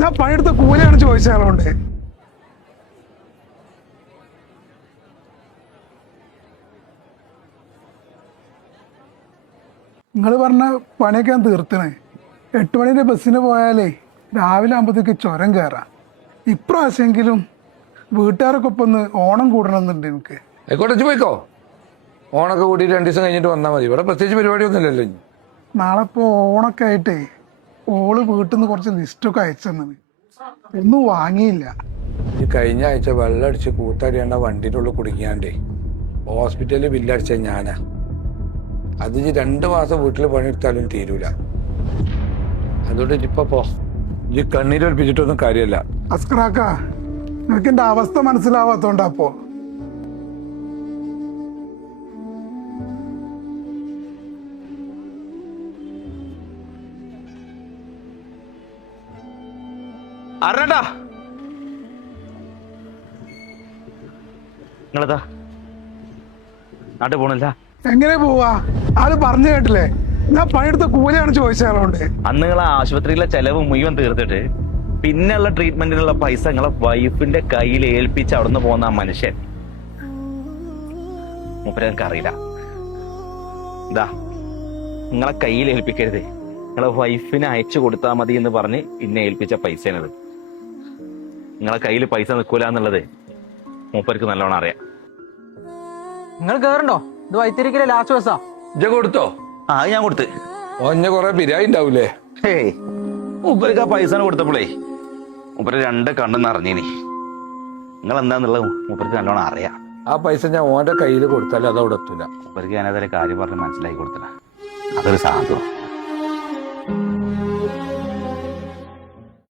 ഞാൻ പണിയെടുത്ത കൂലിയാണ് ചോദിച്ചാലുണ്ട്. നിങ്ങൾ പറഞ്ഞ പണിയൊക്കെ ഞാൻ തീർത്തണേ. 8 മണിന്റെ ബസ്സിന് പോയാലേ രാവിലെ ആകുമ്പോഴത്തേക്ക് ചുരം കയറാം. ഇപ്രാവശ്യമെങ്കിലും വീട്ടുകാരൊക്കെ ഒപ്പം ഒന്ന് ഓണം കൂടണമെന്നുണ്ട് എനിക്ക്. ആയിക്കോട്ടെ, പോയിക്കോ. ഓണൊക്കെ കൂട്ടിയിട്ട് 2 ദിവസം കഴിഞ്ഞിട്ട് വന്നാൽ മതി. ഇവിടെ പ്രത്യേകിച്ച് പരിപാടിയൊന്നും ഇല്ലല്ലോ. നാളെ ഇപ്പോൾ ഓണൊക്കെ ആയിട്ടേ ഓള് വീട്ടിൽ നിന്ന് കുറച്ച് ലിസ്റ്റൊക്കെ അയച്ചെന്നത് ഒന്നും വാങ്ങിയില്ല. ഈ കഴിഞ്ഞ ആഴ്ച വെള്ളം അടിച്ച് കൂത്തടിയേണ്ട വണ്ടിയുടെ ഉള്ളിൽ കുടുങ്ങിയാണ്ടേ ഹോസ്പിറ്റലിൽ ബില്ലടിച്ചത് ഞാനാ. അത് 2 മാസം വീട്ടിൽ പണിയെടുത്താലും തീരൂല. അതുകൊണ്ട് ഇപ്പൊ പോ. ഈ കണ്ണീരൊലിപ്പിച്ചിട്ടൊന്നും കാര്യമല്ല. അസ്കറാക്ക, നിനക്ക് എൻ്റെ അവസ്ഥ മനസ്സിലാവാത്തോണ്ടപ്പോ. അറിഞ്ഞട്ടാ നിങ്ങളെന്താ നാട്ടിൽ പോണില്ല? എങ്ങനെ പോവാ? ആള് പറഞ്ഞു കേട്ടില്ലേ, ഞാൻ പണിയെടുത്ത കൂലിയാണ് ചോദിച്ചാലുണ്ട്. അന്ന് നിങ്ങളെ ആശുപത്രിയിലെ ചെലവ് മുഴുവൻ തീർത്തിട്ട് പിന്നെയുള്ള ട്രീറ്റ്മെന്റിനുള്ള പൈസ നിങ്ങളെ വൈഫിന്റെ കയ്യിൽ ഏൽപ്പിച്ച് അവിടുന്ന് പോകുന്ന ആ മനുഷ്യൻ മൂപ്പരക്ക് അറിയില്ല. ഇതാ നിങ്ങളെ കയ്യിൽ ഏൽപ്പിക്കരുത്, നിങ്ങളെ വൈഫിനെ അയച്ചു കൊടുത്താൽ മതി എന്ന് പറഞ്ഞ് പിന്നെ ഏൽപ്പിച്ച പൈസയാണത്. നിങ്ങളെ കയ്യിൽ പൈസ നിൽക്കൂല എന്നുള്ളത് മൂപ്പർക്ക് നല്ലോണം അറിയാം. നിങ്ങൾ കേറണ്ടോ? ഇത് വൈത്തിരിക്കലെ ലാസ്റ്റ് ബസ്സാ. ഇജ്ജ കൊടുത്തോ? ആ ഞാൻ കൊടുത്ത്. ഓഞ്ഞ കൊറേ ബിരിയാണി ഉണ്ടാവൂലേ? ഏയ് മൂപ്പർക്ക് ആ പൈസ കൊടുത്തപ്പോഴേ മൂപ്പര് 2 കണ്ണെന്ന് അറിഞ്ഞീനി. നിങ്ങൾ എന്താന്നുള്ളത് മൂപ്പർക്ക് നല്ലോണം അറിയാം. ആ പൈസ ഞാൻ ഓന്റെ കയ്യിൽ കൊടുത്താലും അത് അവിടെ എത്തൂല. മൂപ്പർക്ക് ഞാനതൊരു കാര്യം പറഞ്ഞ് മനസ്സിലാക്കി കൊടുത്തില്ല. അതൊരു സാധനം.